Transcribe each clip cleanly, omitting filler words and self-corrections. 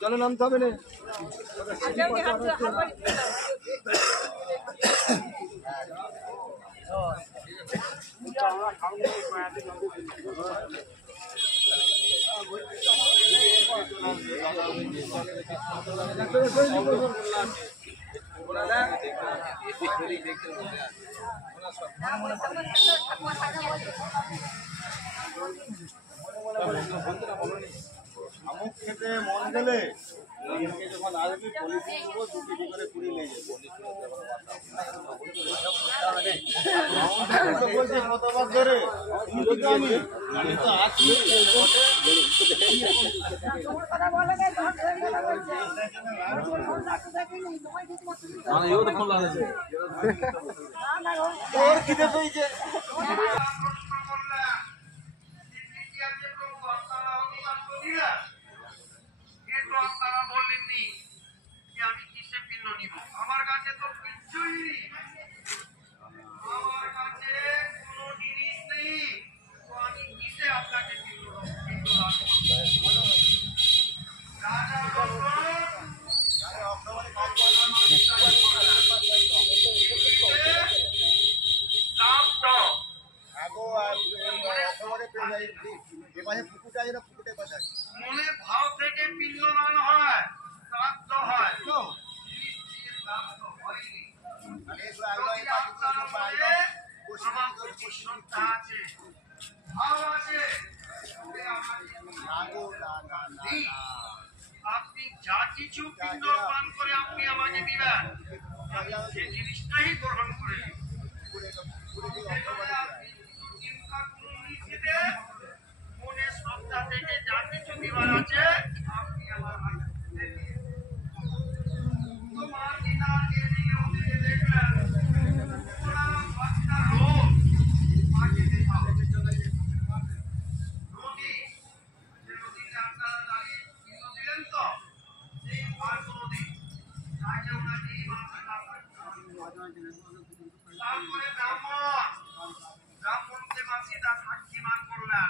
চলো নামতে হবে না শামুক খেতে মন গেলে যখন আসবি পলিথিন দেবো 2 কেজি করে পুরি নিয়ে যাবো বলছে কতবার ধরে আমি তো আছি তোর খিদে পেয়েছে আপনারা বললেননি যে আমি কিসে পিণ্ড নিব আমার কাছে তো কিছুই নেই আমার কাছে কোনো জিনিস নেই তো আমি কিসে আপনাকে পিণ্ড মনে ভাব থেকে পিণ্ড দান হয় শ্রাদ্ধ হয় তো আপনি যা কিছু পিণ্ড পান করে আপনি আমাকে দিবেন সে জিনিসটাই গ্রহণ করে মনে শ্রদ্ধা থেকে যা কিছু দিবার আছে আপনি আমার তোমার পিতা দিকে দেখলেন বাচ্চা রোগ মাকে দেখাও নদীতে আপনারা দাঁড়িয়ে পিণ্ড দিলেন তো সেই ভাগ্য নদী তাকে ওনাকে তারপরে ব্রাহ্মণকে মাসিদা সাক্ষীমান করলেন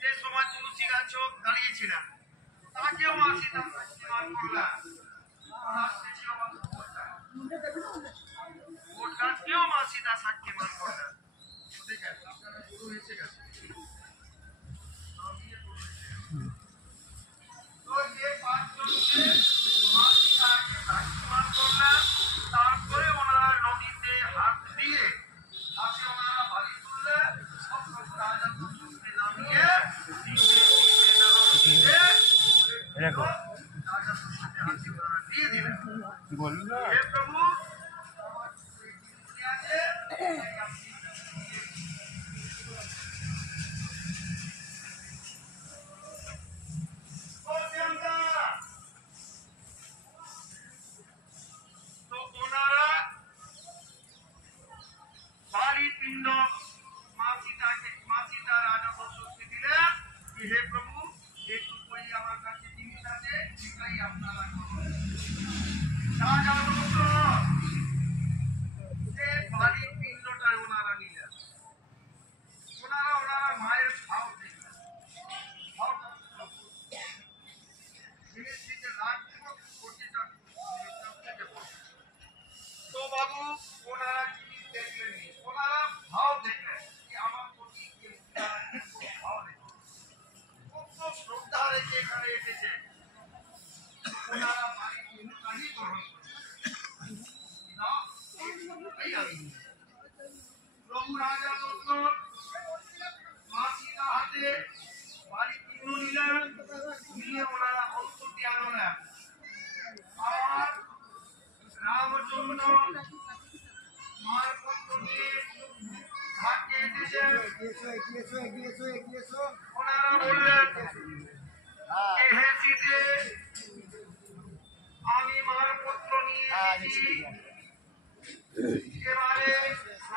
যে সময় তুলসী গাছ দাঁড়িয়েছিলেন তাকেও মাসিদা সাক্ষীমান করলেন ভোট গাছকেও মাসিদা সাক্ষীমান করলেন আপনারা শুরু হয়েছে গেছে তো যে 5 জনকে মাসিদাকে সাক্ষীমান করলেন তারপরে ওনারা নদীতে হাত দিয়ে হাতে ওনারা বালি তুললে সব রাজা প্রশস্তি নামিয়ে রাজা প্রশস্তি হাতে ওনারা দিয়ে দিলেন হে প্রভু পিণ্ড মাসিতা রাজা প্রশস্তি দিলেন হে প্রভু যেটুকুই আমার কাছে জিনিস আছে সেটাই আপনারা যে বাড়ির পিণ্ডটা ওনারা নিলেন ওনারা মায়ের ভাব দেখলেন জিনিস থেকে রাখবো কোটিটা তো বাবু ওনারা জিনিস দেখলেন ওনারা ভাব দেখলেন যে আমার প্রতি ভাব দেখলেন কত শ্রদ্ধা রেখে এখানে এসেছে ওনারা বাড়ির পিণ্ডটাই গ্রহণ করেন প্রভু রাজা দত্ত মাসিদা হাতে বাড়ি পিণ্ড নিলেন নিয়ে ওনারা অন্তর্তি আনলেন আর রামচন্দ্র মার পত্র নিয়ে ঘাটে এসেছেন ওনারা বললেন হে চিঠে আমি মার পত্র নিয়ে এসেছি এবারে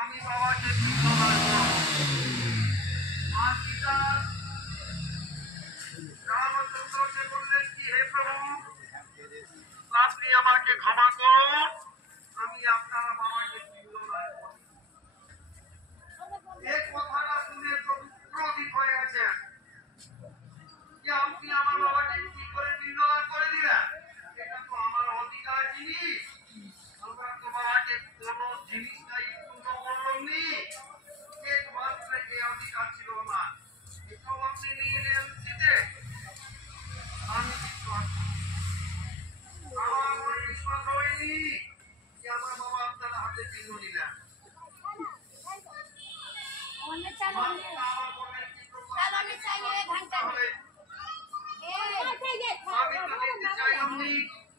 আমি বাবাকে পিণ্ডদান করব মা পিতা রামচন্দ্রকে বললেন কি হে প্রভু আমাকে ক্ষমা করুন, আমি আপনার বাবাকে পিণ্ড দান করি। এই কথাটা শুনে প্রভু ক্রোধিত হয়ে গেছেন যে আপনি আমার বাবাকে কি করে পিণ্ড দান করে দিলেন, এটা তো আমার অধিকার জিনিস, আমরা তো বাবাকে কোনো জিনিসটাই পূর্ণ করলামনি, একমাত্র এই অধিকার ছিল না, এটাও আপনি নিয়ে নেন দিতে। আমি বিশ্বাস আমার বিশ্বাস হয়নি যে আমার বাবা আপনার হাতে পিণ্ড নিলেন। আমি তো দেখতে চাইলামনি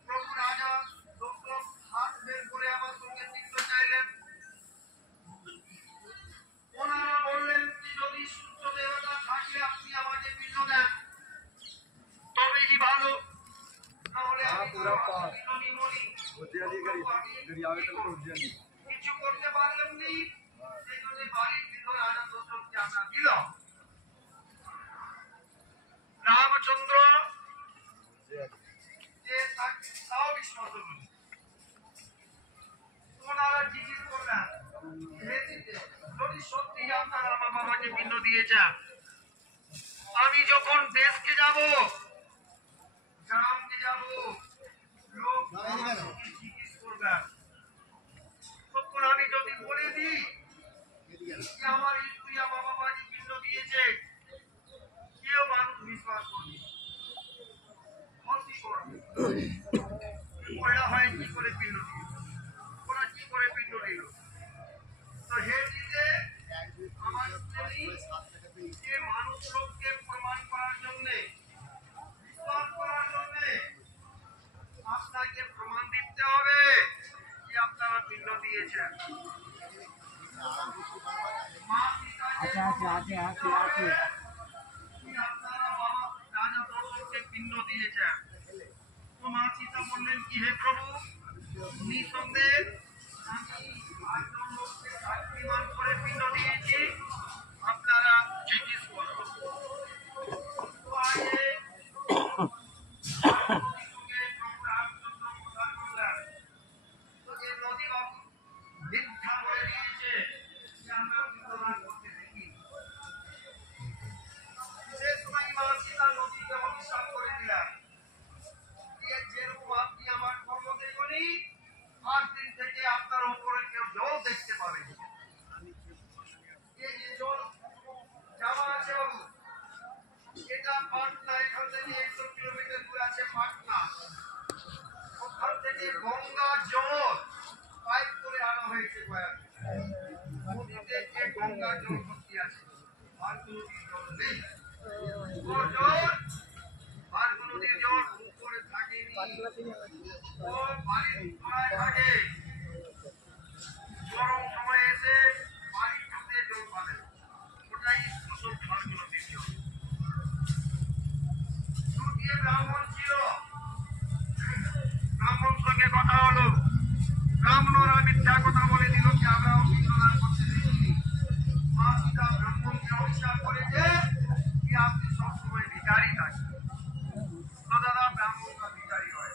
প্রভু রাজা লোক হাত বের করে আমার সঙ্গে পিণ্ড চাইলেন। ওনারা বললেন কি যদি সূর্য দেবতা থাকে আপনি আমাকে পিণ্ড দেন তবেই ভালো, নাহলে আমি পিণ্ড নিবনি। কিছু করতে পারলেন নি, সেই জন্য বাড়ির ভিতরে রাজা দশরথকে আমরা দিলাম। রামচন্দ্র যে তাও বিশ্বাস করলেন। ওনারা জিজ্ঞেস করলেন যদি সত্যি আপনারা আমার বাবাকে পিণ্ড দিয়েছেন, আমি যখন দেশকে যাব, গ্রামকে যাব, লোক জিজ্ঞেস করবেন, তখন আমি যদি বলে দিই যে আমার স্ত্রী আমার বাবাকে পিণ্ড দিয়েছে, কেউ মানুষ বিশ্বাস করবে, মহিলা হয় কি করে পিণ্ড দিল, ওরা কি করে পিণ্ড দিল। তো হে দিতে আমার যে মানুষ লোককে প্রমাণ করার জন্য, বিশ্বাস করার জন্য আপনাকে প্রমাণ দিতে হবে যে আপনারা পিণ্ড দিয়েছেন। মা পিতাকে আপনারা বাবা রাজা দশরথকে পিণ্ড দিয়েছেন। তো মা সীতা বললেন কি হে প্রভু, নিঃসন্দেহে আমি একজন লোককে সাক্ষীমান করে পিণ্ড দিয়েছি, আপনারা জিজ্ঞেস করুন। নদীবাবু মিথ্যা বলে দিয়েছে যে আমরা পিণ্ডদান করতে দেখি। সে সময় মা সীতা নদীকে অভিশাপ করে দিলেন, যেরকম আপনি আমার কর্ম দেখুনি, আজ দিন থেকে আপনার উপরে কেউ জল দেখতে পাবে। এই যে জল জামা আছে বাবু, এটা পাটনা, এখান থেকে 100 কিলোমিটার দূরে আছে পাটনা। ওখান থেকে গঙ্গা জল পাইপ করে আনা হয়েছে নদীতে, গঙ্গা জল ভর্তি আছে, আর নদীর জল নেই। ও জল আর নদীর জল উপরে থাকেনি, ও বাড়ির তলায় থাকে। গরম সময় এসে বাড়ির সাথে জল পাবে, ওটাই ফসল খাওয়ার নদীর জল। দুটিয়ে ব্রাহ্মণ ছিল, ব্রাহ্মণ সঙ্গে কথা হলো, ব্রাহ্মণরা মিথ্যা কথা বলে দিল কি আমরাও পিণ্ডদান করতে দেখিনি। মা সীতা ব্রাহ্মণকে অভিশাপ করেছে কি আপনি সবসময় ভিখারি থাকেন। তো দাদা ব্রাহ্মণরা ভিখারি হয়।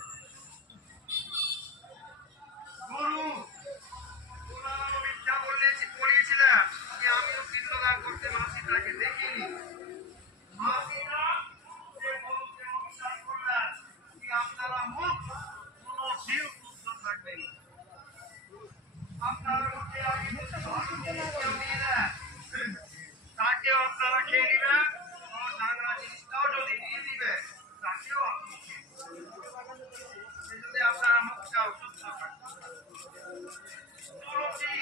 গুরু ওনারাও মিথ্যা বলেছিলেন যে আমিও পিণ্ডদান করতে মা সীতাকে দেখিনি। মা সীতা যে বলতে অভিশাপ করলেন কি আপনারা মুখ কোনো জীব মুক্ত থাকবেন, আপনার মুখে আগে কেউ দিয়ে দেন তাকেও আপনারা খেয়ে নেবেন, নানা জিনিসটাও যদি দিয়ে দিবে তাকেও আপনি খেয়ে নেবেন, আপনারা মুখটাও সুস্থ থাকবেন। তুলসী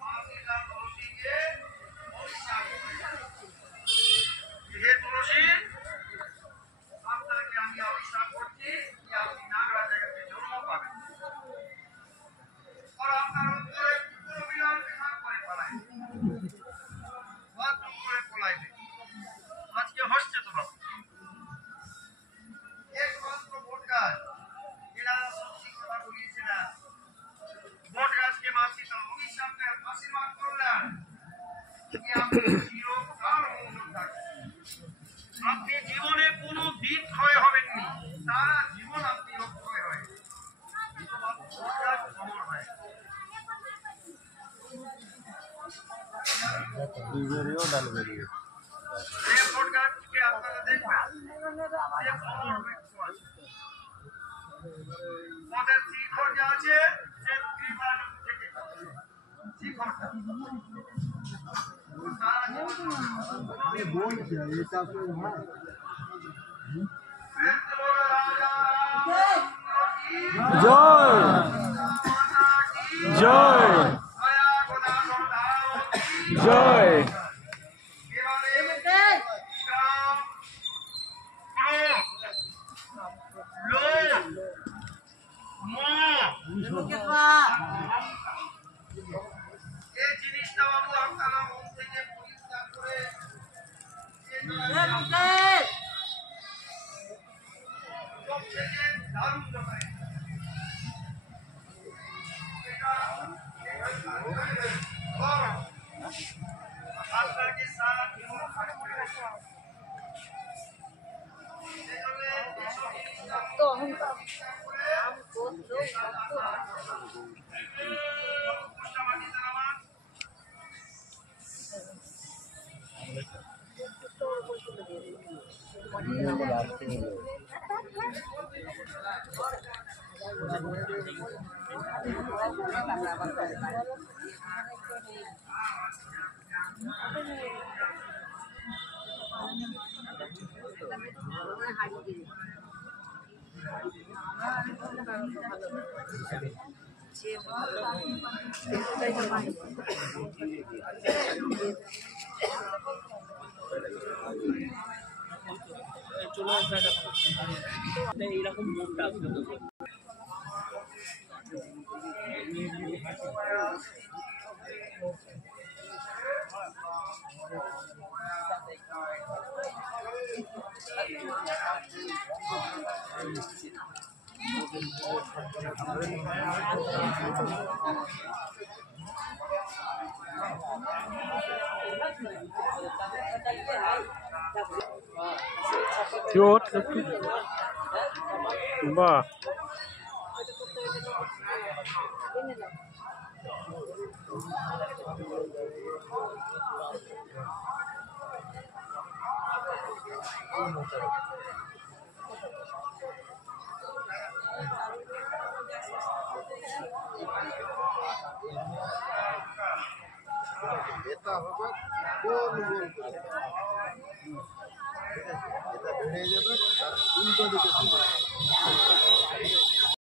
মা সীতা তুলসীকে অভিশাপ করেছেন, হে তুলসী আপনাকে আমি অভিশাপ করছি যে আপনি নাগরা জায়গাতে জন্ম পাবেন, আর আপনার উত্তরে কুকুর বিলাস পেশাব করে পালায়, বাথরুম করে পলাইবে। আজকে হচ্ছে তো বাবু একমাত্র ভোট গাছ, এরা সত্যি কথা বলিয়েছিলেন। ভোট গাছকে মা সীতা অভিশাপকে আশীর্বাদ করলেন যে আপনি চিরকাল মঙ্গল থাকবেন। আপনি জীবনে কোনো দিন ক্ষয় হবেননি, সারা জীবন আপনি অক্ষয় হয় অমর হয়। যে পডকাস্টকে আপনারা দেখবেন যে অমর মৃত্যু আছে, পদের শিখর যা আছে সে কৃপাযুগ থেকে শিখরটা সারা জীবন জয় জয় জয় এই জিনিসটা বাবু আপনারা মন থেকে পরিষ্কার করে সব থেকে দারুণ ব্যাপার আপনাকে সারা জীবন কাজ করে এইরকম মনটা Cute. Bah. এটা হবে গোল গোল করে, ঠিক আছে? এটা বেড়ে যাবে, তার উল্টো দিকে